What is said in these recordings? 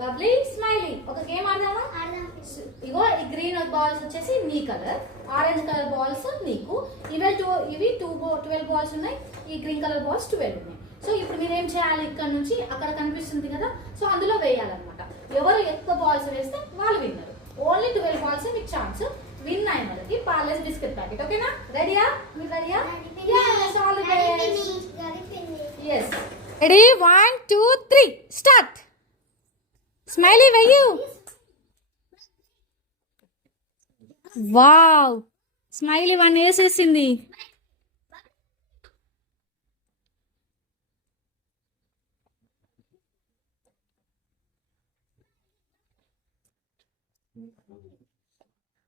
Babli smiley. ఒక game ఆడదామా? ఇగో ఈ green balls వచ్చేసి నీ కలర్, ఆరెంజ్ కలర్ బాల్స్ నీకు. ఇవి 12 బాల్స్ ఉన్నాయి, ఈ గ్రీన్ కలర్ బాల్స్ 12 ఉన్నాయి. సో ఇప్పుడు మీరు ఏం చేయాలి, ఇక్కడ నుంచి అక్కడ కనిపిస్తుంది కదా, సో అందులో వేయాలన్నమాట. ఎవరు ఎక్కువ బాల్స్ వేస్తే వాళ్ళు విన్నరు. ఓన్లీ 12 బాల్స్ మీకు ఛాన్స్. విన్ అయిన వాళ్ళకి పార్లేస్ బిస్కెట్ ప్యాకెట్. ఓకేనా? రెడీయా? మీరు రెడీయా? ఎస్. రెడీ? 1 2 3 స్టార్ట్. స్మైలీ వెయ్యు. వావ్, స్మైలీ 1 వేసేసింది.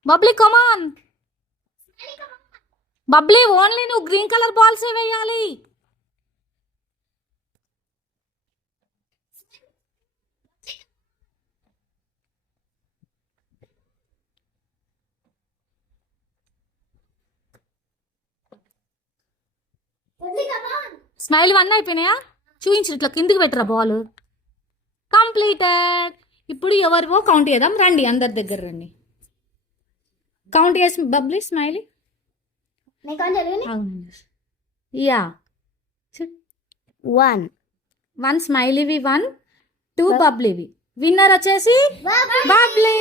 Bubbly come on. బబ్లీ ఓన్లీ నువ్వు గ్రీన్ కలర్ బాల్స్ వేయాలి. స్మైల్ 1 అయిపోయినాయా? చూపించు, ఇట్లా కిందికి పెట్టరా బాల్. కంప్లీటెడ్. ఇప్పుడు ఎవరివో కౌంట్ చేద్దాం. రండి, అందరి దగ్గర రండి. కౌంట్ చేసి బబ్లీ స్మైలీ. యా, 1 స్మైలీవి, 1 2 బబ్లీవి. విన్నర్ వచ్చేసి బబ్లీ.